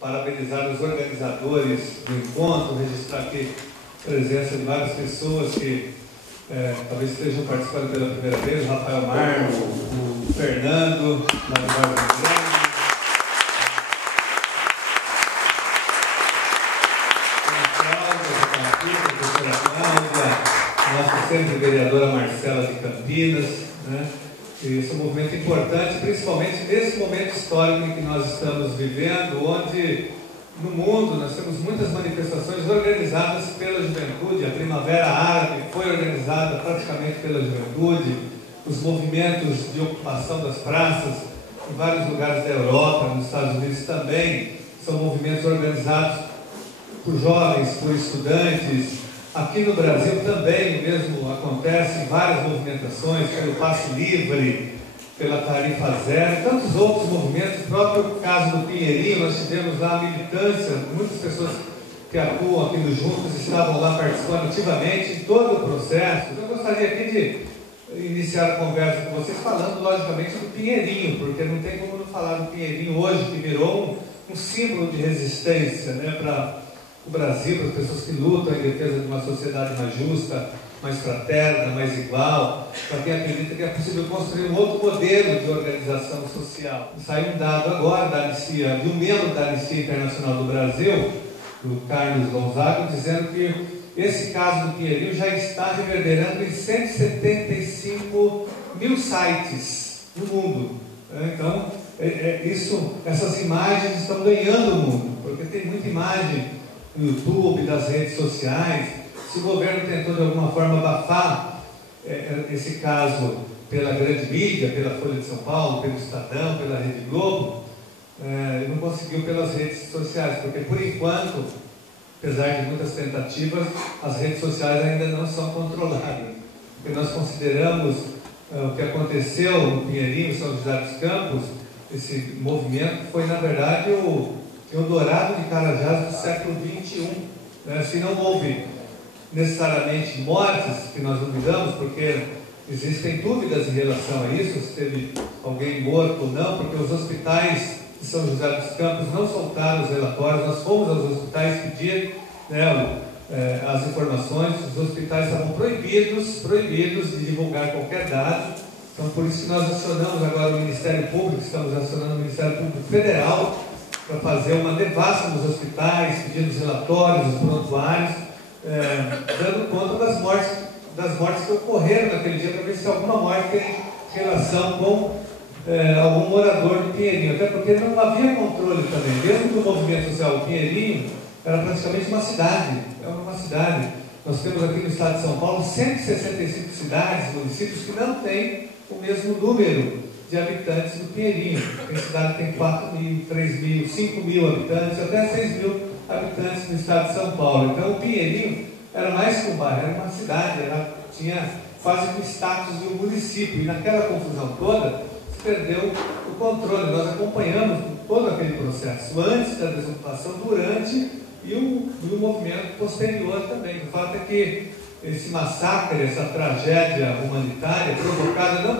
parabenizar os organizadores do encontro, registrar aqui a presença de várias pessoas que talvez estejam participando pela primeira vez, o Rafael Marmo, o Fernando, lá do Bairro do Grande, a professora Cláudia, a nossa sempre vereadora Marcela de Campinas, né? Esse é um movimento importante, principalmente nesse momento histórico em que nós estamos vivendo, onde no mundo nós temos muitas manifestações organizadas pela juventude. A Primavera Árabe foi organizada praticamente pela juventude, os movimentos de ocupação das praças em vários lugares da Europa, nos Estados Unidos também, são movimentos organizados por jovens, por estudantes. Aqui no Brasil também o mesmo acontece, várias movimentações, pelo passe livre, pela tarifa zero, tantos outros movimentos. O próprio caso do Pinheirinho, nós tivemos lá a militância, muitas pessoas que atuam aqui no Juntos estavam lá participando ativamente em todo o processo. Eu gostaria aqui de iniciar a conversa com vocês falando, logicamente, do Pinheirinho, porque não tem como não falar do Pinheirinho hoje, que virou um símbolo de resistência, né, para o Brasil, para as pessoas que lutam em defesa de uma sociedade mais justa, mais fraterna, mais igual, para quem acredita que é possível construir um outro modelo de organização social. Saiu um dado agora da Anistia, de um membro da Anistia Internacional do Brasil, do Carlos Gonzaga, dizendo que esse caso do Pinheirinho já está reverberando em 175 mil sites no mundo. Então, essas imagens estão ganhando o mundo, porque tem muita imagem no YouTube, das redes sociais. Se o governo tentou de alguma forma abafar esse caso pela grande mídia, pela Folha de São Paulo, pelo Estadão, pela Rede Globo, não conseguiu pelas redes sociais, porque por enquanto, apesar de muitas tentativas, as redes sociais ainda não são controladas. Porque nós consideramos o que aconteceu no Pinheirinho, São José dos Campos, esse movimento foi na verdade o Eldorado de Carajás do século XXI. Se não houve necessariamente mortes, que nós duvidamos, porque existem dúvidas em relação a isso, se teve alguém morto ou não, porque os hospitais de São José dos Campos não soltaram os relatórios. Nós fomos aos hospitais pedir as informações. Os hospitais estavam proibidos de divulgar qualquer dado. Então, por isso que nós acionamos agora o Ministério Público, estamos acionando o Ministério Público Federal para fazer uma devassa nos hospitais, pedindo os relatórios, os prontuários, dando conta das mortes que ocorreram naquele dia, para ver se alguma morte tem relação com algum morador do Pinheirinho, até porque não havia controle também. Dentro do movimento social, o Pinheirinho era praticamente uma cidade, Nós temos aqui no estado de São Paulo 165 cidades, municípios que não têm o mesmo número de habitantes do Pinheirinho. Tem cidade que tem 4 mil, 3 mil, 5 mil habitantes, até 6 mil habitantes no estado de São Paulo. Então o Pinheirinho era mais que um bairro, era uma cidade, tinha quase o status de um município, e naquela confusão toda se perdeu o controle. Nós acompanhamos todo aquele processo, antes da desocupação, durante e o movimento posterior também. O fato é que esse massacre, essa tragédia humanitária, provocada não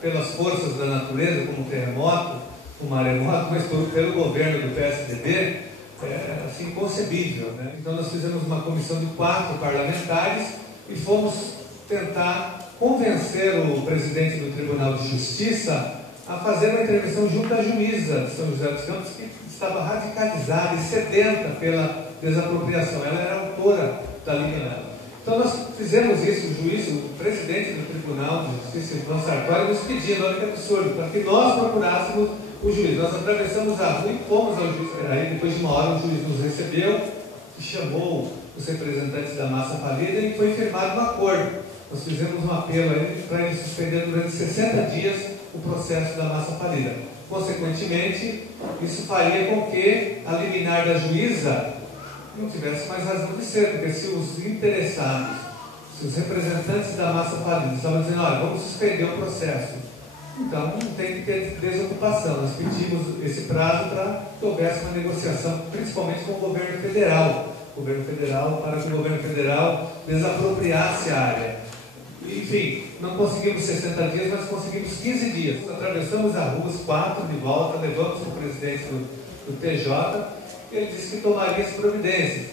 pelas forças da natureza, como o terremoto, o maremoto, mas pelo governo do PSDB, assim, inconcebível, né? Então nós fizemos uma comissão de 4 parlamentares e fomos tentar convencer o presidente do Tribunal de Justiça a fazer uma intervenção junto à juíza de São José dos Campos, que estava radicalizada e sedenta pela desapropriação. Ela era autora da liminar. Então nós fizemos isso, o presidente do Tribunal de Justiça, o Sartori, nos pedindo, olha que absurdo, para que nós procurássemos o juiz. Nós atravessamos a rua e fomos ao juiz. Aí depois de uma hora o juiz nos recebeu e chamou os representantes da massa falida e foi firmado um acordo. Nós fizemos um apelo a ele para ele suspender durante 60 dias o processo da massa falida. Consequentemente, isso faria com que a liminar da juíza não tivesse mais razão de ser, porque se os interessados, se os representantes da massa falida estavam dizendo, olha, vamos suspender o processo, então não tem que ter desocupação. Nós pedimos esse prazo para que houvesse uma negociação, principalmente com o governo federal, para que o governo federal desapropriasse a área. Enfim, não conseguimos 60 dias, mas conseguimos 15 dias. Atravessamos a rua, os 4 de volta, levamos o presidente do TJ e ele disse que tomaria as providências.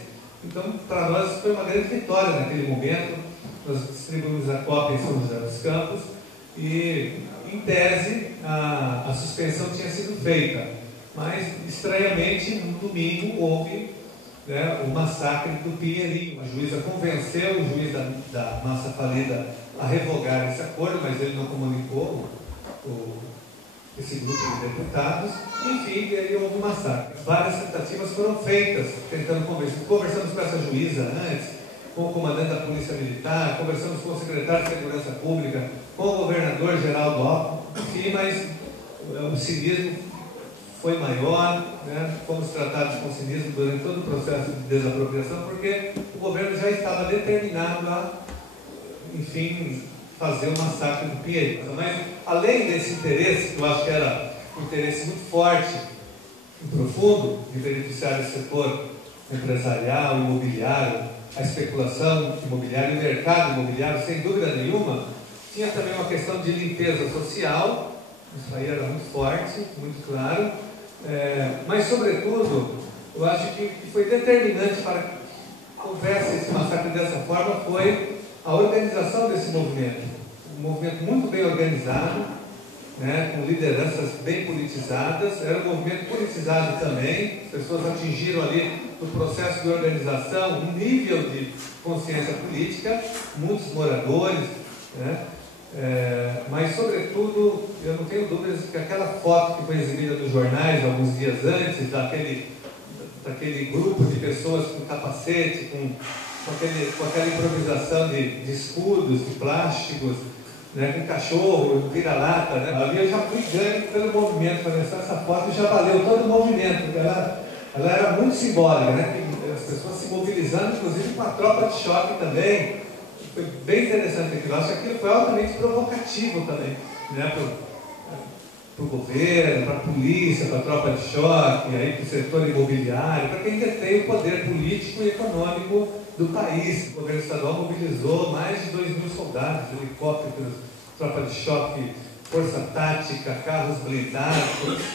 Então, para nós, foi uma grande vitória naquele momento. Nós distribuímos a cópia em São José dos Campos e, em tese, a suspensão tinha sido feita. Mas, estranhamente, no domingo houve o massacre do Pinheirinho. A juíza convenceu o juiz da massa falida a revogar esse acordo, mas ele não comunicou esse grupo de deputados. Enfim, aí houve um massacre. Várias tentativas foram feitas, tentando conversar. Conversamos com essa juíza antes, com o comandante da Polícia Militar, conversamos com o secretário de Segurança Pública, com o governador Geraldo Alckmin, enfim, mas o cinismo foi maior, fomos tratados com cinismo durante todo o processo de desapropriação, porque o governo já estava determinado a, enfim, fazer o massacre do Pinheirinho. Mas, além desse interesse, que eu acho que era um interesse muito forte e profundo, de beneficiar esse setor empresarial, imobiliário, a especulação imobiliária e o mercado imobiliário, sem dúvida nenhuma, tinha também uma questão de limpeza social. Isso aí era muito forte, muito claro, mas, sobretudo, eu acho que foi determinante para que houvesse esse massacre dessa forma foi a organização desse movimento. Um movimento muito bem organizado, com lideranças bem politizadas. Era um movimento politizado também. As pessoas atingiram ali, no processo de organização, um nível de consciência política, muitos moradores, mas, sobretudo, eu não tenho dúvidas que aquela foto que foi exibida nos jornais alguns dias antes, daquele grupo de pessoas com capacete, com aquela improvisação de escudos, de plásticos, com cachorro, vira-lata, ali eu já fui ganho pelo movimento. Falei, essa foto já valeu todo o movimento, porque ela era muito simbólica, as pessoas se mobilizando, inclusive com a tropa de choque também. Foi bem interessante aquilo. Acho que aquilo foi altamente provocativo também, para o governo, para a polícia, para a tropa de choque, para o setor imobiliário, para quem detém o poder político e econômico do país. O governo estadual mobilizou mais de 2.000 soldados, helicópteros, tropa de choque, força tática, carros blindados,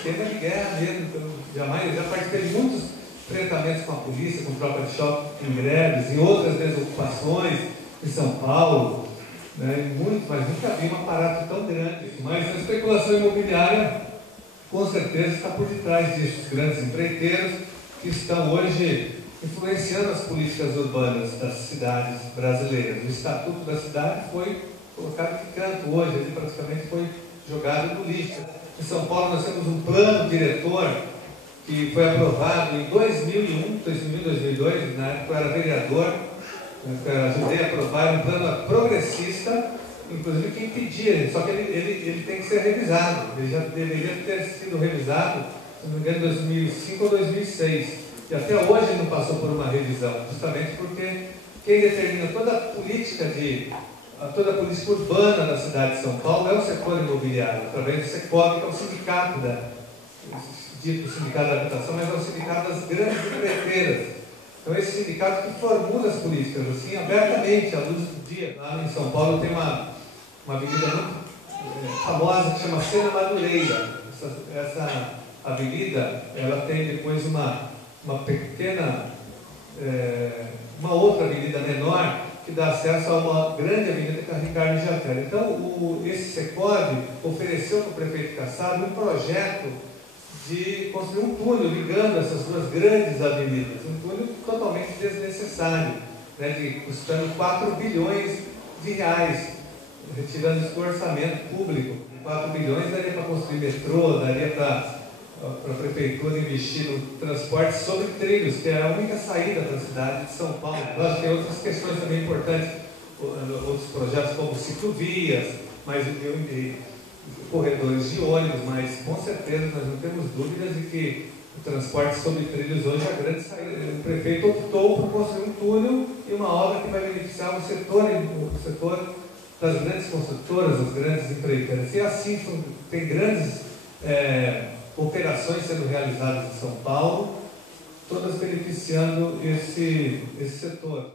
tema de guerra mesmo. Eu já participei de muitos enfrentamentos com a polícia, com tropa de choque, em greves, em outras desocupações, em São Paulo, mas nunca vi um aparato tão grande. Mas a especulação imobiliária, com certeza, está por detrás disso. Os grandes empreiteiros que estão hoje influenciando as políticas urbanas das cidades brasileiras. O Estatuto da Cidade foi colocado de canto hoje, ele praticamente foi jogado no lixo. Em São Paulo nós temos um plano diretor que foi aprovado em 2001, 2002, na época eu era vereador, eu ajudei a aprovar um plano progressista, inclusive que impedia, só que ele tem que ser revisado. Ele já deveria ter sido revisado, se não me engano, em 2005 ou 2006. E até hoje não passou por uma revisão, justamente porque quem determina toda a política urbana da cidade de São Paulo é o setor imobiliário, através do SECOB, que é o sindicato dito sindicato da habitação, mas é o sindicato das grandes empreiteiras. Então, esse sindicato que formula as políticas, assim, abertamente, à luz do dia. Lá em São Paulo tem uma avenida muito famosa que chama Sena Madureira. Essa avenida, ela tem depois uma pequena, uma outra avenida menor, que dá acesso a uma grande avenida que é a Ricardo Jafé. Então, esse SECOB ofereceu para o prefeito Kassab um projeto de construir um túnel ligando essas duas grandes avenidas, um túnel totalmente desnecessário, custando 4 bilhões de reais, retirando isso do orçamento público. 4 bilhões daria para construir metrô, daria para a prefeitura investir no transporte sobre trilhos, que é a única saída para a cidade de São Paulo. Nós temos outras questões também importantes, outros projetos como ciclovias, corredores de ônibus, mas com certeza nós não temos dúvidas de que o transporte sobre trilhos hoje é a grande saída. O prefeito optou por construir um túnel e uma obra que vai beneficiar o setor das grandes construtoras, das grandes empreiteiras. E assim tem grandes operações sendo realizadas em São Paulo, todas beneficiando esse setor.